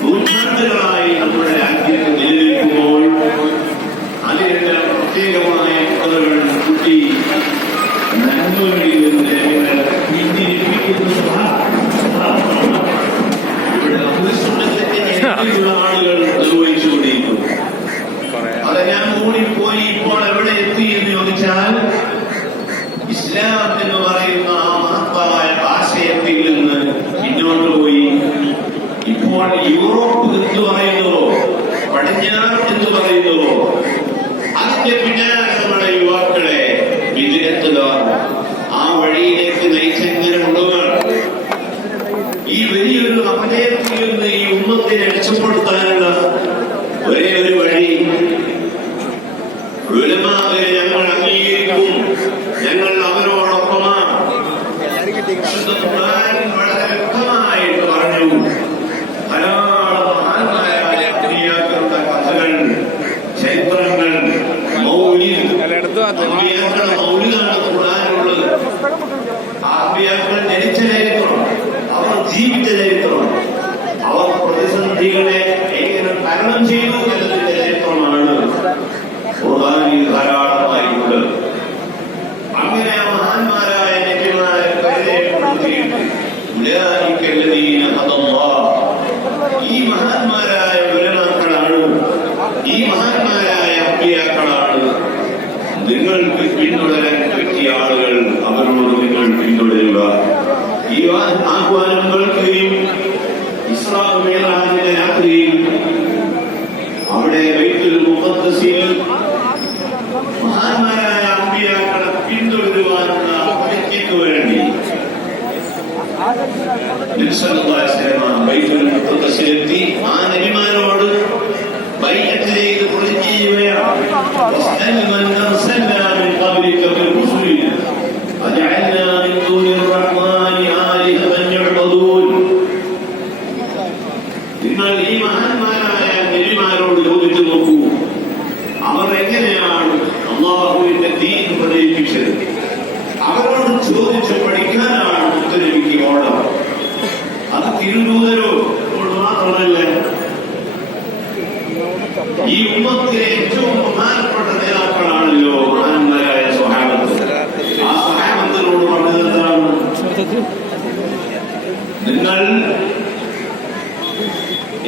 നൂറ്റാണ്ടുകളായി നമ്മുടെ രാജ്യം നിലനിൽക്കുമ്പോൾ അതിനെല്ലാം പ്രത്യേകമായ കഥകൾ കുട്ടി നന്മകളിൽ നിന്ന് പിന്തിരിപ്പിക്കുന്ന ഇവിടെ അഭിസംബന്ധത്തിന്റെ നേതൃത്വമുള്ള ആളുകൾ നിർവഹിച്ചുകൊണ്ടിരിക്കുന്നു അത് ഞാൻ ഓടിപ്പോയി ഇപ്പോൾ എവിടെ എത്തി എന്ന് ചോദിച്ചാൽ ഇസ്ലാം എന്ന് പറയുന്ന ആ മഹത്തായ ആശയത്തിൽ നിന്ന് പിന്നോട്ട് പോയി ഇപ്പോൾ യൂറോപ്പ് എന്ന് പറയുന്നുവോ പടിഞ്ഞാറ് എന്ന് പറയുന്നുവോ അതിന്റെ പിന്നാലെ യുവാക്കളെ ആ വഴിയിലേക്ക് നയിച്ചെങ്ങനെ ഈ വലിയൊരു അപലയത്തിൽ നിന്ന് ഈ ഉമ്മത്തിനെ രക്ഷപ്പെടുത്താനുള്ള ഒരേ ഒരു ആത്മീയാക്കൾ ജനിച്ച ചരിത്രമാണ് അവർ ജീവിച്ച ചരിത്രമാണ് അവർ പ്രതിസന്ധികളെ എങ്ങനെ തരണം ചെയ്തു എന്നതിന്റെ ചരിത്രമാണ് ഖുർആാനിൽ ധാരാളമായിട്ടുണ്ട് അങ്ങനെ മഹാന്മാരായ നെറ്റിമാരെ പരിചയപ്പെടുത്തിയിട്ട് ഉലാരിക്കല്ലതീന ഹതമ്മാ ഈ മഹാന്മാരായ ഉലമാക്കളാണ് ഈ നിങ്ങൾക്ക് പിന്തുടരാൻ പറ്റിയ ആളുകൾ അവരോട് നിങ്ങൾ പിന്തുടരുക. ഈ ആഹ്വാനം കേൾക്കുകയും ഇസ്രാ മേലാജിന്റെ രാത്രിയിൽ അവിടെ ബൈത്തുൽ മുഖദ്ദസിൽ മഹാന്മാരായ അമ്പിയാക്കളെ പിന്തുടരുവാനുള്ള വ്യക്തിക്ക് വേണ്ടി ബൈത്തുൽ മുഖദ്ദസിലെത്തി. ആ നബിമാരോട് നിങ്ങൾ ഈ മഹാന്മാരായ നബിമാരോട് ചോദിച്ചു നോക്കൂ. അവർ എങ്ങനെയാണ് അള്ളാഹുവിന്റെ ദീൻ പ്രചരിപ്പിച്ചത് അവരോട് ചോദിച്ച് പഠിക്കാനാണ് ഉത്തരവിക്ക് ഓർഡർ അത് തിരുദൂതരോ? മാത്രമല്ല ഈ ഉമ്മത്തിലെ ഏറ്റവും പ്രധാനപ്പെട്ട നേതാക്കളാണല്ലോ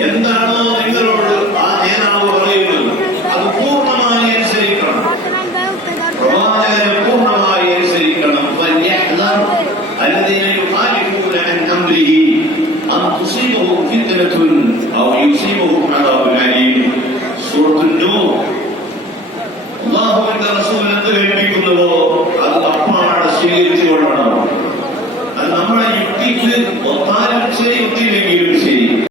എന്താണോ നിങ്ങളോട് ആ നേതാവ് പറയുന്നത് അത് പൂർണമായി അനുസരിക്കണം. പ്രവാചകനെ പൂർണമായി അനുസരിക്കണം. الذين يخالفون عن امره ان تصيبهم فتنه او يصيبهم عذاب اليم سوره النور അള്ളാഹുവിന്റെ റസൂൽ എന്ത് കേൾപ്പിക്കുന്നുവോ? അത് തപ്പാണ് സ്വീകരിച്ചുകൊണ്ടാണ് നമ്മളെ യുക്തിക്ക് ഒത്താലും യുക്തി